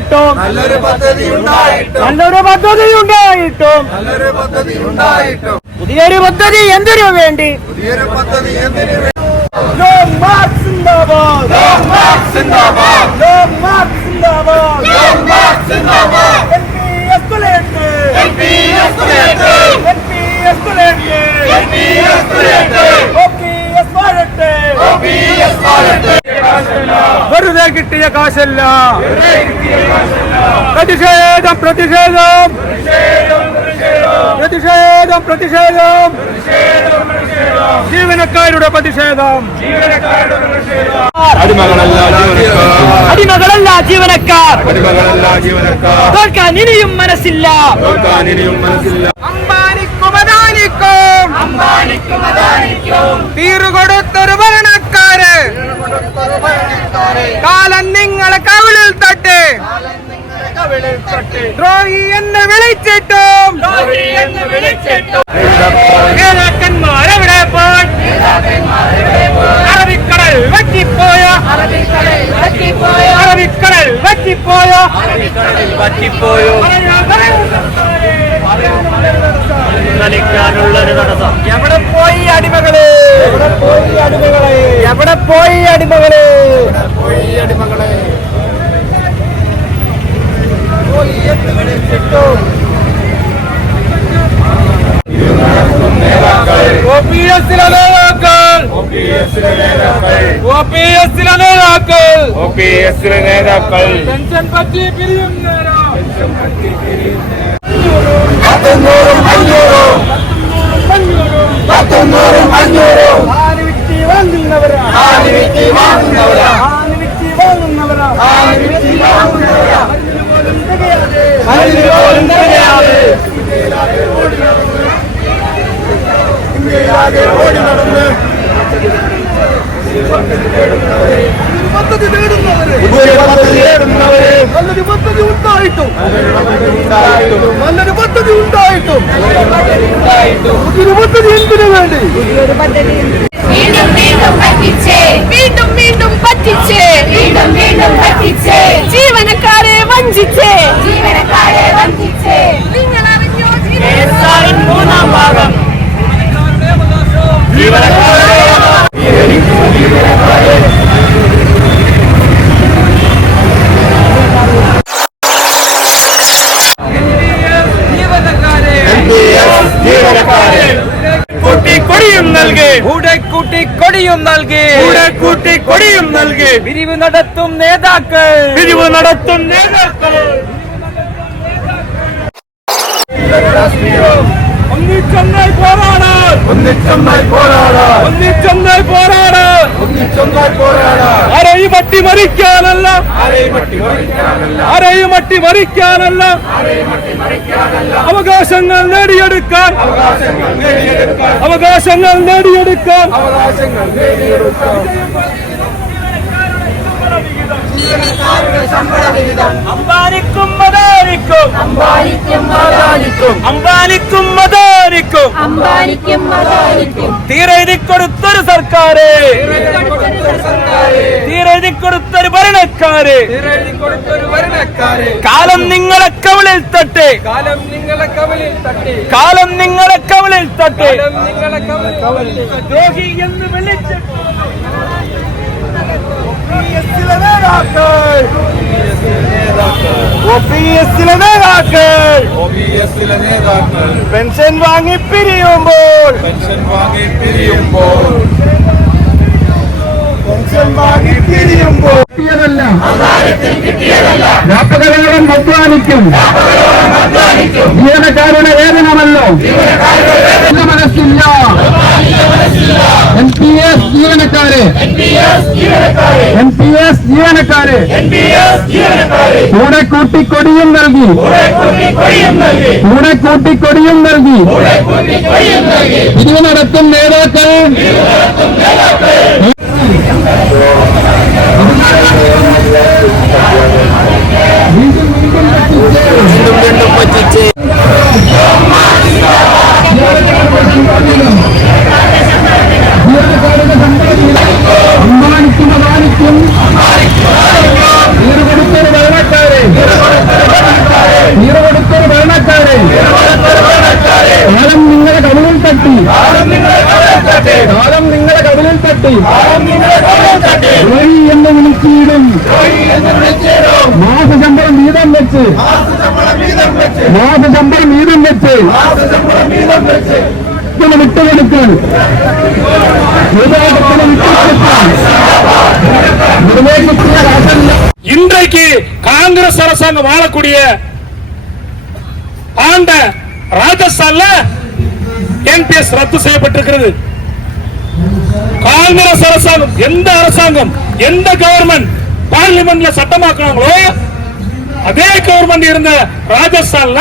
ഉണ്ടായിട്ടും നല്ലൊരു പദ്ധതി ഉണ്ടായിട്ടും നല്ലൊരു പദ്ധതി ഉണ്ടായിട്ടും നല്ലൊരു പദ്ധതി ഉണ്ടായിട്ടും പുതിയൊരു പദ്ധതി എന്തിനു വേണ്ടി? പുതിയൊരു പദ്ധതി എന്തിനു വേണ്ടി? എസ്കുലേറ്റ്. ഓക്കെ വെറുതെ കിട്ടിയ കാശല്ല. പ്രതിഷേധം പ്രതിഷേധം. പ്രതിഷേധം പ്രതിഷേധം. ജീവനക്കാരുടെ പ്രതിഷേധം. അടിമകളല്ല ജീവനക്കാർ. അടിമകളല്ല ജീവനക്കാർ. അടിമകളല്ല ജീവനക്കാർ. തോൽക്കാൻ ഇനിയും മനസ്സില്ല. അംബാനിക്കും ഇനിയും മനസ്സില്ല. അമ്പാനിക്കും അദാനിക്കും. തീറുകൊടുത്തൊരു ഭരണക്കാര് കാലം നിങ്ങളെ കവിളിൽ തട്ട്. ദ്രോഹി എന്ന് വിളിച്ചിട്ടും അടിമകൾ അടിമകളെ നേതാക്കൾ. നേതാക്കൾ. പെൻഷൻ പറ്റി പിരിയുന്നേരം പത്തൊന്നൂറും അഞ്ഞൂറും. പത്തൊന്നൂറും അഞ്ഞൂറും. വിറ്റി വാങ്ങുന്നവരാ. വിറ്റി വാങ്ങുന്നവരാ. വിറ്റി വാങ്ങുന്നവരാ. അതിന് പോലും തികയാതെ. ഇന്ത്യയിലാകെ ഓടി നടന്ന് പദ്ധതി നേടുന്നവര്. പുതിയ നേടുന്നവരെ. നല്ലൊരു പദ്ധതി ഉണ്ടായിട്ടും. നല്ലൊരു പദ്ധതി ഉണ്ടായിട്ടും. നല്ലൊരു പദ്ധതി ഉണ്ടായിട്ടും. നല്ലൊരു പദ്ധതി ഉണ്ടായിട്ടും പുതിയൊരു പദ്ധതി എന്തിനു വേണ്ടി വീണ്ടും വീണ്ടും പറ്റിച്ചേ. വീണ്ടും വീണ്ടും പറ്റിച്ചേ. വീണ്ടും വീണ്ടും പറ്റിച്ചേ. ജീവനക്കാരെ വഞ്ചിച്ചേ. ജീവനക്കാരെ വഞ്ചിച്ചേ. നിങ്ങൾ അറിഞ്ഞോ മൂന്നാം ഭാഗം. ജീവനക്കാരെ കുട്ടി കൊടിയും നൽകി. കൂടെ കൂട്ടി കൊടിയും നൽകി. കൂടെ കൂട്ടി കൊടിയും നൽകി. പിരിവ് നടത്തും നേതാക്കൾ. പിരിവ് നടത്തും നേതാക്കൾ. ഒന്നിച്ചൊന്നായി പോരാടാൻ. ഒന്നിച്ചൊന്നായി പോരാടാ ഒന്നിച്ചൊന്നായി പോരാടാൻ. ഒന്നിച്ചൊന്നായി പോരാടാ അട്ടിമറിക്കാനല്ല ആരെയും അട്ടിമറിക്കാനല്ല അവകാശങ്ങൾ നേടിയെടുക്കാൻ. അവകാശങ്ങൾ നേടിയെടുക്കാൻ. അംബാനിക്കും അംബാനിക്കും അംബാനിക്കും. അദാനിക്കും അംബാനിക്കും അദാനിക്കും തീരെഴുതി കൊടുത്തൊരു സർക്കാര്. തീരെഴുതി കൊടുത്തൊരു ഭരണക്കാര്. കൊടുത്തൊരു ഭരണക്കാരെ. കാലം നിങ്ങളെ കവിളിൽ തട്ടെ. കാലം നിങ്ങളെ കവിളിൽ തട്ടെ. കാലം നിങ്ങളെ കവിളിൽ തട്ടെ. ദ്രോഹി എന്ന് വിളിച്ചിട്ട് ഒപിഎസിലെ നേതാക്കൾ. ഒബിഎസിലെ നേതാക്കൾ. പെൻഷൻ വാങ്ങി പിരിയുമ്പോൾ. പെൻഷൻ വാങ്ങി പിരിയുമ്പോൾ. പെൻഷൻ വാങ്ങി പിരിയുമ്പോൾ. രാപ്പകലോളം അധ്വാനിക്കും. ജീവനക്കാരുടെ വേതനമല്ലോ. മനസ്സില്ല. എൻ പി എസ് ജീവനക്കാര്. എൻ പി എസ് ജീവനക്കാര്. കൂടെ കൂട്ടിക്കൊടിയും നൽകി. കൂടെ കൂട്ടിക്കൊടിയും നൽകി. പിരിവ് നടത്തും നേതാക്കൾ കാലം നിങ്ങളെ കടലിൽ തട്ടി. കാലം നിങ്ങളെ കടലിൽ തട്ടി. ജോലി എന്ന് വിളിച്ചിടും. മാസശമ്പളം വീതം വെച്ച്. മാസശമ്പളം വീതം വെച്ച്. இடத்தில் விட்டவனுக்கள் இன்றைக்கு காங்கிரஸ் அரசாங்கம் வாழக்கூடிய ஆண்ட ராஜஸ்தான்ல என்பிஎஸ் ரத்து செய்யப்பட்டிருக்கிறது. காங்கிரஸ் அரசாங்கம் எந்த அரசாங்கம் எந்த கவர்மெண்ட் பார்லிமெண்ட்ல சட்டமாக்குனாங்களோ அதே கவர்மெண்ட் இருந்த ராஜஸ்தான்ல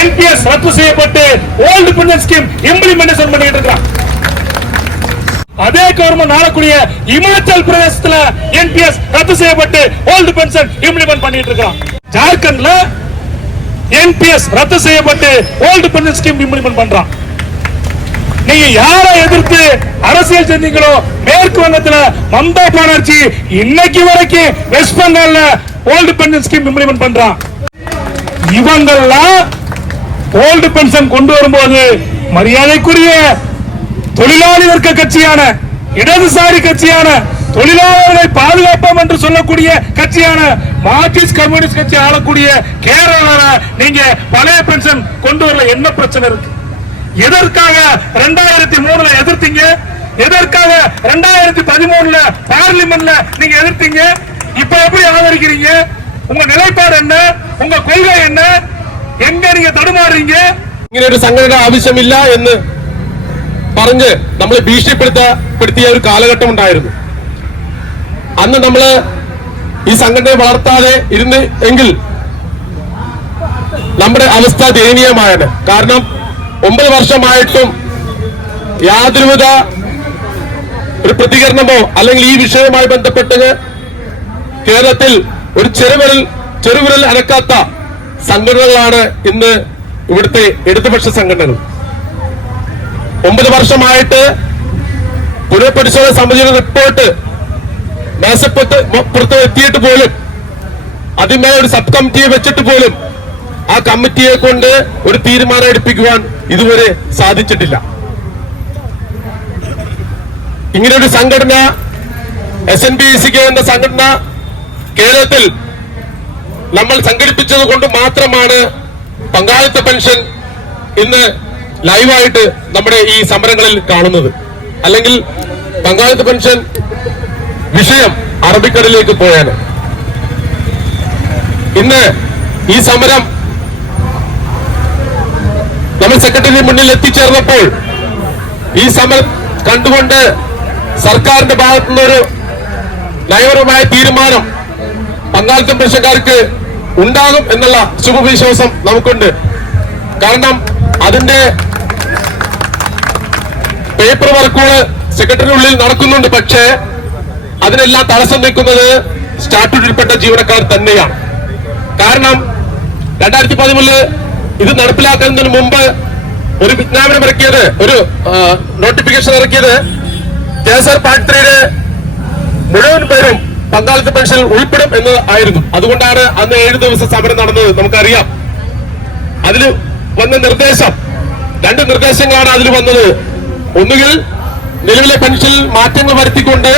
என்பிஎஸ் ரத்து செய்யப்பட்டு ஓல்டு பென்ஷன் ஸ்கீம் இம்ப்ளிமெண்டேஷன் பண்ணிட்டு இருக்கான். அதே கவர்மெண்ட் ஆளக்கூடிய இமாச்சல் பிரதேசத்துல என்பிஎஸ் ரத்து செய்யப்பட்டு ஓல்டு பென்ஷன் இம்ப்ளிமெண்ட் பண்ணிட்டு இருக்கான். ஜார்க்கண்ட்ல என்பிஎஸ் ரத்து செய்யப்பட்டு ஓல்டு பென்ஷன் ஸ்கீம் இம்ப்ளிமெண்ட் பண்றான். நீங்க யாரை எதிர்த்து அரசியல் செஞ்சீங்களோ மேற்கு வங்கத்துல மம்தா பானர்ஜி இன்னைக்கு வரைக்கும் வெஸ்ட் பெங்கால்ல ஓல்டு பென்ஷன் ஸ்கீம் இம்ப்ளிமெண்ட் பண்றான். இவங்கெல்லாம் ஓல்டு பென்ஷன் கொண்டு வரும்போது மரியாதைக்குரிய தொழிலாளி வர்க்க கட்சியான இடதுசாரி கட்சியான தொழிலாளர்களை பாதுகாப்போம் என்று சொல்லக்கூடிய கட்சியான மார்க்சிஸ்ட் கம்யூனிஸ்ட் கட்சி ஆளக்கூடிய கேரளால நீங்க பழைய பென்ஷன் கொண்டு வரல. என்ன பிரச்சனை இருக்கு? எதற்காக ரெண்டாயிரத்தி மூணுல எதிர்த்தீங்க? எதற்காக ரெண்டாயிரத்தி பதிமூணுல பார்லிமெண்ட்ல நீங்க எதிர்த்தீங்க? இப்ப எப்படி ஆதரிக்கிறீங்க? உங்க நிலைப்பாடு என்ன? உங்க கொள்கை என்ன? എന്റെ നിങ്ങൾ തടുമാറിയെങ്കിൽ ഇങ്ങനെ ഒരു സംഘടന ആവശ്യമില്ല എന്ന് പറഞ്ഞ് നമ്മൾ ഭീഷണിപ്പെടുത്തപ്പെടുത്തിയ ഒരു കാലഘട്ടം ഉണ്ടായിരുന്നു. അന്ന് നമ്മൾ ഈ സംഘടനയെ വളർത്താതെ ഇരുന്ന് എങ്കിൽ നമ്മുടെ അവസ്ഥ ദയനീയമായത് കാരണം ഒമ്പത് വർഷമായിട്ടും യാതൊരുവിധ ഒരു പ്രതികരണമോ അല്ലെങ്കിൽ ഈ വിഷയവുമായി ബന്ധപ്പെട്ട് കേരളത്തിൽ ഒരു ചെറുവിരൽ ചെറുവിരൽ അനക്കാത്ത സംഘടനകളാണ് ഇന്ന് ഇവിടുത്തെ ഇടതുപക്ഷ സംഘടനകൾ. ഒമ്പത് വർഷമായിട്ട് പുനഃപരിശോധന സമിതിയുടെ റിപ്പോർട്ട് മേശപ്പുറത്ത് പുറത്ത് എത്തിയിട്ട് പോലും അതിന്മേൽ ഒരു സബ് കമ്മിറ്റിയെ വെച്ചിട്ട് പോലും ആ കമ്മിറ്റിയെ കൊണ്ട് ഒരു തീരുമാനം എടുപ്പിക്കുവാൻ ഇതുവരെ സാധിച്ചിട്ടില്ല. ഇങ്ങനെ ഒരു സംഘടന S N B C K എന്ന സംഘടന കേരളത്തിൽ നമ്മൾ സംഘടിപ്പിച്ചത് കൊണ്ട് മാത്രമാണ് പങ്കാളിത്ത പെൻഷൻ ഇന്ന് ലൈവായിട്ട് നമ്മുടെ ഈ സമരങ്ങളിൽ കാണുന്നത്. അല്ലെങ്കിൽ പങ്കാളിത്ത പെൻഷൻ വിഷയം അറബിക്കടലിലേക്ക് പോയാണ്. ഇന്ന് ഈ സമരം നമ്മൾ സെക്രട്ടറി മുന്നിൽ എത്തിച്ചേർന്നപ്പോൾ ഈ സമരം കണ്ടുകൊണ്ട് സർക്കാരിന്റെ ഭാഗത്തുനിന്നൊരു നയപരമായ തീരുമാനം പങ്കാളിത്ത പെൻഷൻകാർക്ക് ഉണ്ടാകും എന്നുള്ള ശുഭവിശ്വാസം നമുക്കുണ്ട്. കാരണം അതിന്റെ പേപ്പർ വർക്കുകൾ സെക്രട്ടറി ഉള്ളിൽ നടക്കുന്നുണ്ട്. പക്ഷേ അതിനെല്ലാം തടസ്സം നിൽക്കുന്നത് സ്റ്റാറ്റ്യൂട്ടിൽപ്പെട്ട ജീവനക്കാർ തന്നെയാണ്. കാരണം രണ്ടായിരത്തി പതിമൂന്നിൽ ഇത് നടപ്പിലാക്കുന്നതിന് മുമ്പ് ഒരു വിജ്ഞാപനം ഇറക്കിയത് ഒരു നോട്ടിഫിക്കേഷൻ ഇറക്കിയത് കെ എസ് ആർ ഫാക്ടറിയുടെ മുഴുവൻ പേരും പങ്കാളിത്ത പെൻഷൻ ഉൾപ്പെടും എന്ന് ആയിരുന്നു. അതുകൊണ്ടാണ് അന്ന് ഏഴ് ദിവസം സമരം നടന്നത്. നമുക്കറിയാം. അതിൽ വന്ന നിർദ്ദേശം. രണ്ട് നിർദ്ദേശങ്ങളാണ് അതിൽ വന്നത്. ഒന്നുകിൽ നിലവിലെ പെൻഷനിൽ മാറ്റങ്ങൾ വരുത്തിക്കൊണ്ട്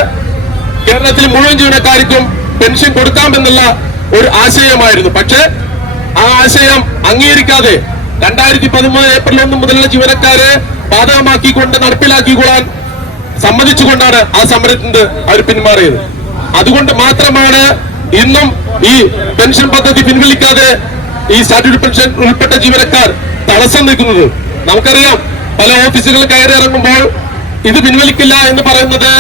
കേരളത്തിൽ മുഴുവൻ ജീവനക്കാർക്കും പെൻഷൻ കൊടുക്കാമെന്നുള്ള ഒരു ആശയമായിരുന്നു. പക്ഷേ ആ ആശയം അംഗീകരിക്കാതെ രണ്ടായിരത്തി പതിമൂന്ന് ഏപ്രിൽ ഒന്ന് മുതലുള്ള ജീവനക്കാരെ ബാധകമാക്കിക്കൊണ്ട് നടപ്പിലാക്കിക്കൊള്ളാൻ സമ്മതിച്ചുകൊണ്ടാണ് ആ സമരത്തിന്റെ അവർ പിന്മാറിയത്. അതുകൊണ്ട് മാത്രമാണ് ഇന്നും ഈ പെൻഷൻ പദ്ധതി പിൻവലിക്കാതെ ഈ സ്റ്റാറ്റ്യൂട്ട് പെൻഷൻ ഉൾപ്പെട്ട ജീവനക്കാർ തടസ്സം നിൽക്കുന്നത്. നമുക്കറിയാം പല ഓഫീസുകളിൽ കയറി ഇറങ്ങുമ്പോൾ ഇത് പിൻവലിക്കില്ല എന്ന് പറയുന്നത്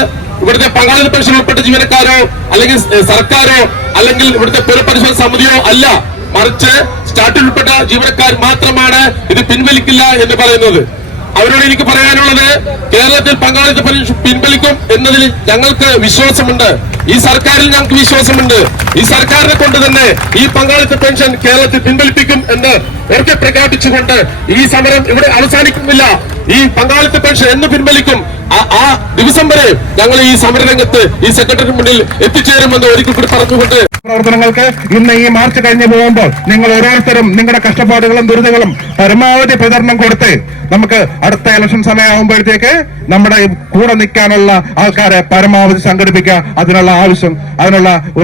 ഇവിടുത്തെ പങ്കാളി പെൻഷൻ ഉൾപ്പെട്ട ജീവനക്കാരോ അല്ലെങ്കിൽ സർക്കാരോ അല്ലെങ്കിൽ ഇവിടുത്തെ പുനഃപരിശോധന സമിതിയോ അല്ല. മറിച്ച് സ്റ്റാർട്ടിൽ ഉൾപ്പെട്ട ജീവനക്കാർ മാത്രമാണ് ഇത് പിൻവലിക്കില്ല എന്ന് പറയുന്നത്. അവരോട് എനിക്ക് പറയാനുള്ളത് കേരളത്തിൽ പങ്കാളിത്ത പിൻവലിക്കും എന്നതിൽ ഞങ്ങൾക്ക് വിശ്വാസമുണ്ട്. ഈ സർക്കാരിൽ ഞങ്ങൾക്ക് വിശ്വാസമുണ്ട്. ഈ സർക്കാരിനെ കൊണ്ട് തന്നെ ഈ പങ്കാളിത്ത പെൻഷൻ കേരളത്തിൽ പിൻവലിപ്പിക്കും എന്ന് ഉറക്കെ പ്രഖ്യാപിച്ചുകൊണ്ട് ഈ സമരം ഇവിടെ അവസാനിക്കുന്നില്ല. ഈ പങ്കാളിത്ത പെൻഷൻ എന്ന് പിൻവലിക്കും. ആ- ദിവസം വരെ ഞങ്ങൾ ഈ സമരരംഗത്ത് ഈ സെക്രട്ടറി മുന്നിൽ എത്തിച്ചേരുമെന്ന് ഒരിക്കൽ കൂടി പറഞ്ഞുകൊണ്ട് പ്രവർത്തനങ്ങൾക്ക് ഇന്ന് ഈ മാർച്ച് കഴിഞ്ഞു പോകുമ്പോൾ നിങ്ങൾ ഓരോരുത്തരും നിങ്ങളുടെ കഷ്ടപ്പാടുകളും ദുരിതങ്ങളും പരമാവധി പ്രചരണം കൊടുത്ത് നമുക്ക് അടുത്ത ഇലക്ഷൻ സമയമാകുമ്പോഴത്തേക്ക് നമ്മുടെ കൂടെ നിൽക്കാനുള്ള ആൾക്കാരെ പരമാവധി സംഘടിപ്പിക്കുക. അതിനുള്ള ആവശ്യം അതിനുള്ള ഒരു